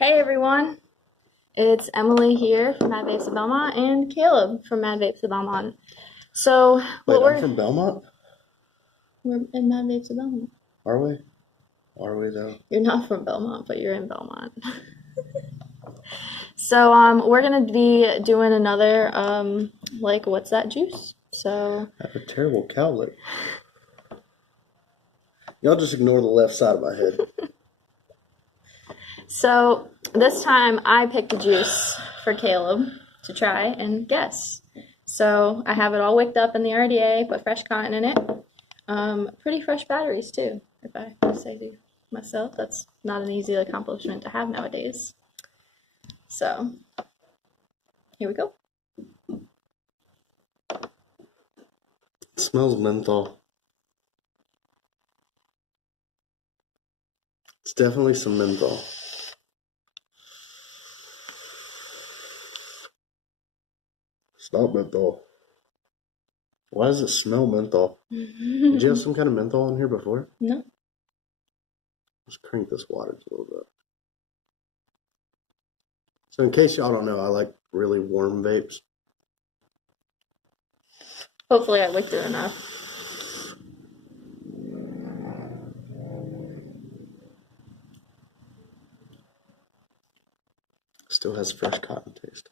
Hey everyone, it's Emily here from Mad Vapes of Belmont and Caleb from Mad Vapes of Belmont. So, Wait, what I'm from Belmont? we're in Mad Vapes of Belmont. Are we? Are we though? You're not from Belmont, but you're in Belmont. So, we're gonna be doing another, what's that juice? So, I have a terrible cowlick. Y'all just ignore the left side of my head. so this time I picked a juice for Caleb to try and guess. So, I have it all wicked up in the RDA, put fresh cotton in it. Pretty fresh batteries too, if I say to myself. That's not an easy accomplishment to have nowadays. So, here we go. It smells menthol. It's definitely some menthol. It's not menthol. Why does it smell menthol? Did you have some kind of menthol in here before? No. Let's crank this wattage a little bit. So in case y'all don't know, I like really warm vapes. Hopefully I licked it enough. Still has fresh cotton taste.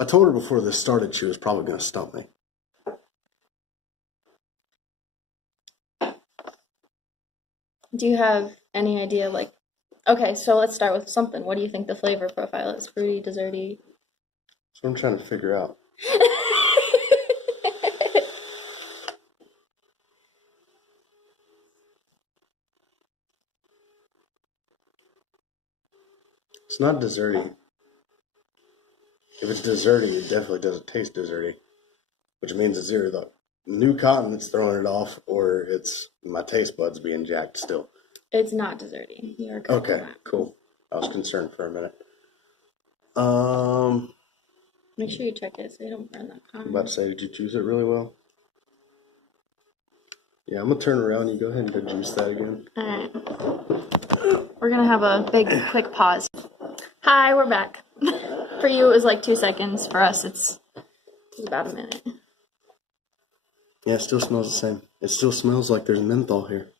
I told her before this started she was probably going to stump me. Do you have any idea, okay, so let's start with something. What do you think the flavor profile is? Fruity, desserty? That's what I'm trying to figure out. It's not desserty. If it's desserty, it definitely doesn't taste desserty, which means it's either the new cotton that's throwing it off or it's my taste buds being jacked still. It's not desserty. You are correct on Okay, that. cool. I was concerned for a minute. Make sure you check it so you don't burn that I'm cotton. about to say, did you juice it really well? Yeah, I'm gonna turn around. You go ahead and go juice that again. All right. We're gonna have a big, quick pause. Hi, we're back. For you, it was like 2 seconds. For us, it's about a minute. Yeah, it still smells the same. It still smells like there's menthol here.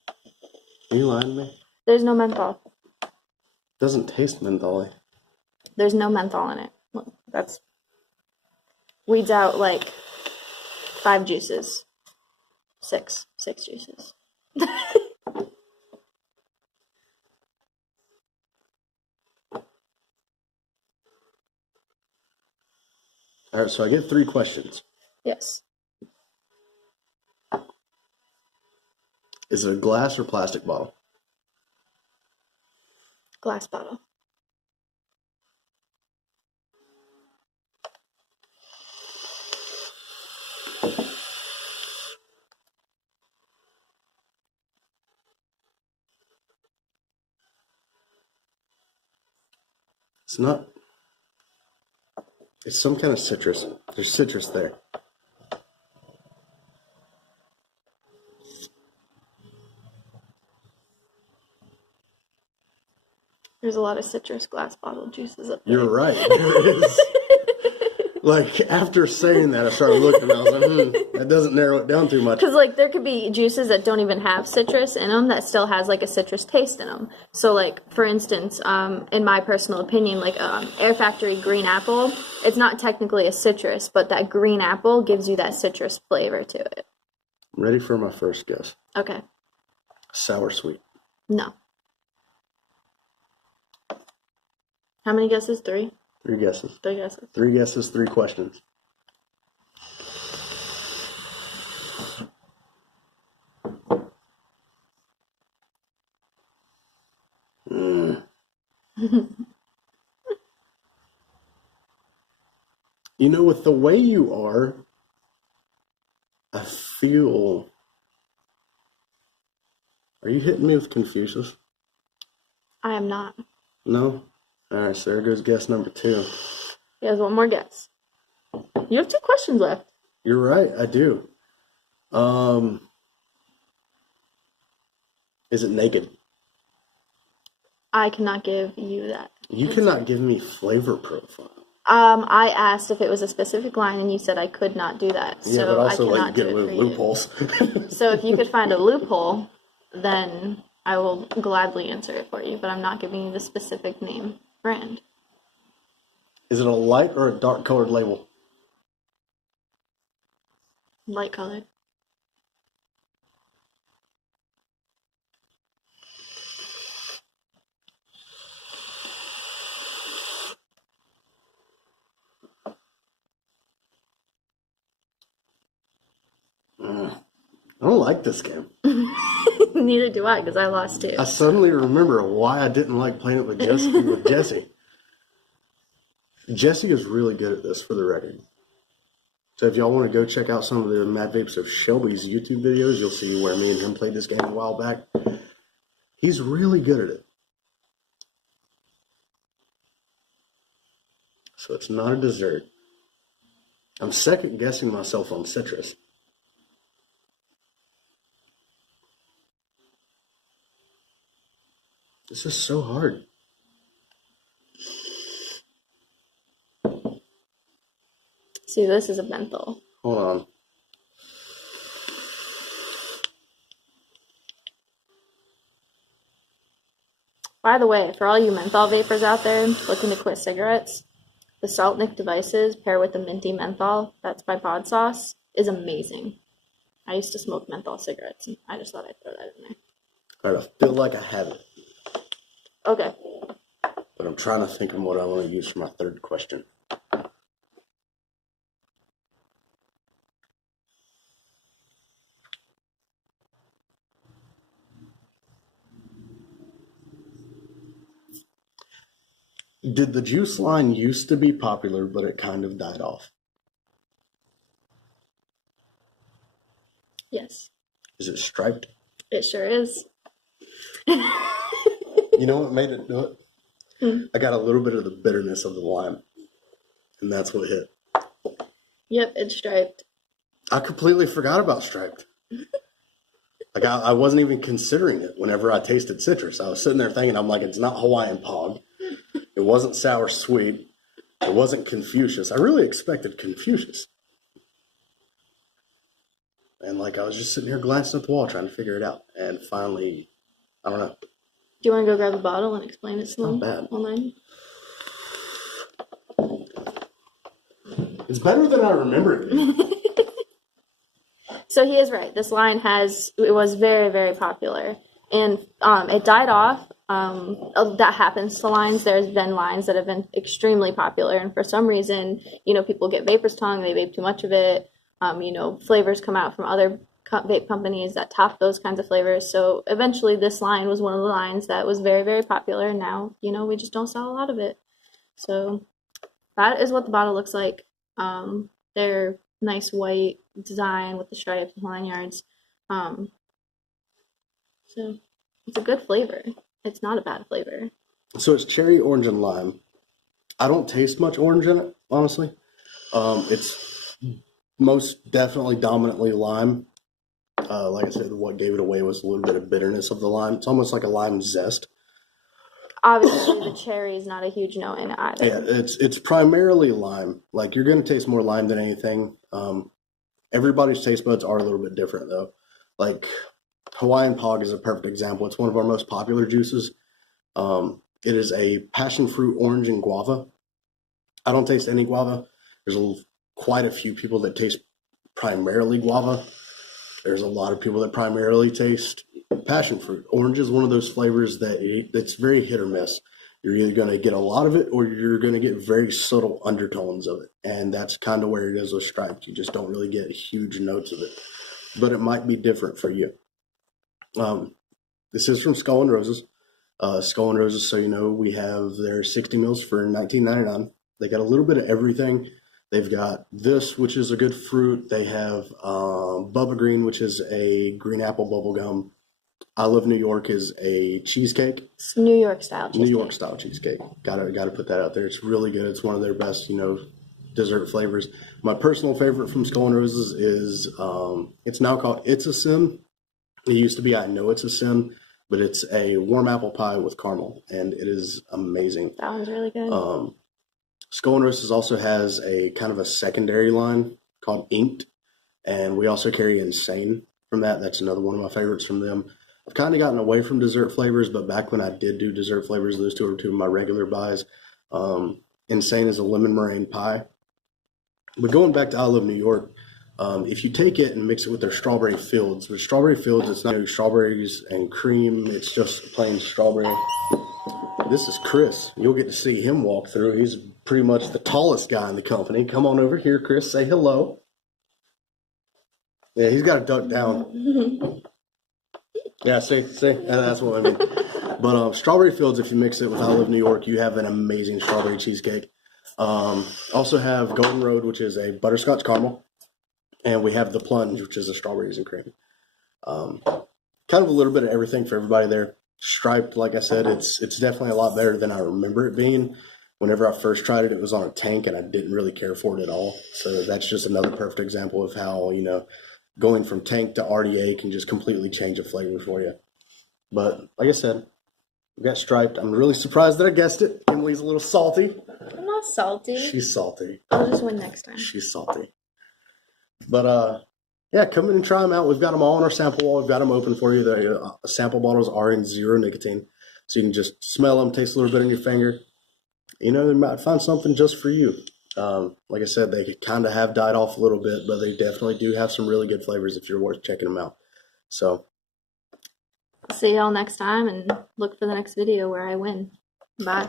Are you lying to me? There's no menthol. It doesn't taste mentholy. There's no menthol in it. That's weeds out like 5 juices. Six juices. All right, so I get 3 questions. Yes. Is it a glass or plastic bottle? Glass bottle. It's not. It's some kind of citrus. There's citrus there. There's a lot of citrus glass bottle juices up there. You're right. There is. Like, after saying that, I started looking. I was like, that doesn't narrow it down too much. Because, there could be juices that don't even have citrus in them that still has, a citrus taste in them. So, for instance, in my personal opinion, Air Factory green apple, it's not technically a citrus, but that green apple gives you that citrus flavor to it. I'm ready for my first guess. Okay. Sour sweet. No. How many guesses? 3? 3 guesses. 3 guesses. 3 guesses, 3 questions. You know, with the way you are, I feel. Are you hitting me with Confucius? I am not. No? Alright, so there goes guess number 2. He has one more guess. You have 2 questions left. You're right, I do. Is it naked? I cannot give you that. You cannot give me flavor profile. I asked if it was a specific line, and you said I could not do that. Yeah, So but also I cannot like you get do it rid for of you. loopholes. So if you could find a loophole, then I will gladly answer it for you. But I'm not giving you the specific name brand. Is it a light or a dark colored label? Light colored. I don't like this game. Neither do I, because I lost too. I suddenly remember why I didn't like playing it with Jesse. Jesse is really good at this, for the record. So if y'all want to go check out some of the Mad Vapes of Shelby's YouTube videos, you'll see where me and him played this game a while back. He's really good at it. So it's not a dessert. I'm second guessing myself on citrus. This is so hard. See, this is a menthol. Hold on. By the way, for all you menthol vapors out there looking to quit cigarettes, the Salt Nick Devices pair with the minty menthol, that's by Pod Sauce, is amazing. I used to smoke menthol cigarettes, and I just thought I'd throw that in there. All right, I feel like I have it, Okay. but I'm trying to think of what I want to use for my third question. Did the juice line used to be popular, but it kind of died off? Yes. Is it striped? It sure is. You know what made it do it? I got a little bit of the bitterness of the lime, and that's what hit. Yep, it's striped. I completely forgot about striped. Like I wasn't even considering it whenever I tasted citrus. I was sitting there thinking, I'm like, it's not Hawaiian Pog. It wasn't sour sweet. It wasn't Confucius. I really expected Confucius. And like I was just sitting here glancing at the wall trying to figure it out. And finally, I don't know. Do you want to go grab a bottle and explain it to them Not bad. online? It's better than I remember it being. So he is right. This line it was very, very popular. And it died off. That happens to lines. There's been lines that have been extremely popular. And for some reason, people get vapor's tongue. They vape too much of it. Flavors come out from other vape companies that top those kinds of flavors. So eventually this line was one of the lines that was very, very popular. And now, we just don't sell a lot of it. So that is what the bottle looks like. They're nice white design with the stripes and lanyards. So it's a good flavor. It's not a bad flavor. So it's cherry, orange, and lime. I don't taste much orange in it, honestly. It's most definitely dominantly lime. Like I said, what gave it away was a little bit of bitterness of the lime. It's almost like a lime zest. Obviously, the cherry is not a huge note in it either. Yeah, it's primarily lime. Like you're going to taste more lime than anything. Everybody's taste buds are a little bit different though. Like Hawaiian Pog is a perfect example. It's one of our most popular juices. It is a passion fruit, orange, and guava. I don't taste any guava. There's quite a few people that taste primarily guava. There's a lot of people that primarily taste passion fruit. Orange is one of those flavors that's very hit or miss. You're either going to get a lot of it or you're going to get very subtle undertones of it. And that's kind of where it is with striped. You just don't really get huge notes of it. But it might be different for you. This is from Skull and Roses. Skull and Roses, so we have their 60 mils for $19.99. They got a little bit of everything. They've got this, which is a good fruit. They have Bubba Green, which is a green apple bubble gum. I Love New York is a cheesecake, It's New York style cheesecake. New York style cheesecake. Gotta put that out there. It's really good. It's one of their best, dessert flavors. My personal favorite from Skull and Roses is it's now called It's a Sin. It used to be I Know It's a Sin, but it's a warm apple pie with caramel, and it is amazing. That one's really good. Skull and Roses also has a kind of a secondary line called Inked, and we also carry Insane from that. That's another one of my favorites from them. I've kind of gotten away from dessert flavors, but back when I did do dessert flavors, those two are two of my regular buys. Insane is a lemon meringue pie. But going back to I Love New York, if you take it and mix it with their strawberry fields, with strawberry fields, it's not strawberries and cream, it's just plain strawberry. This is Chris. You'll get to see him walk through. He's pretty much the tallest guy in the company. Come on over here, Chris. Say hello. Yeah, he's got to duck down. Yeah, see, that's what I mean. But strawberry fields, if you mix it with I Love New York, you have an amazing strawberry cheesecake. Also have Golden Road, which is a butterscotch caramel, and we have the Plunge, which is a strawberries and cream. Kind of a little bit of everything for everybody there. Striped, like I said, it's definitely a lot better than I remember it being. Whenever I first tried it, it was on a tank, and I didn't really care for it at all. So that's just another perfect example of how, going from tank to RDA can just completely change a flavor for you. But like I said, we got striped. I'm really surprised that I guessed it. Emily's a little salty. I'm not salty. She's salty. I'll just win next time. She's salty. But yeah, come in and try them out. We've got them all on our sample wall. We've got them open for you. The sample bottles are in 0 nicotine, so you can just smell them, taste a little bit on your finger. You might find something just for you. Like I said, they kind of have died off a little bit, but they definitely do have some really good flavors if you're worth checking them out. So, See y'all next time, and look for the next video where I win. Bye.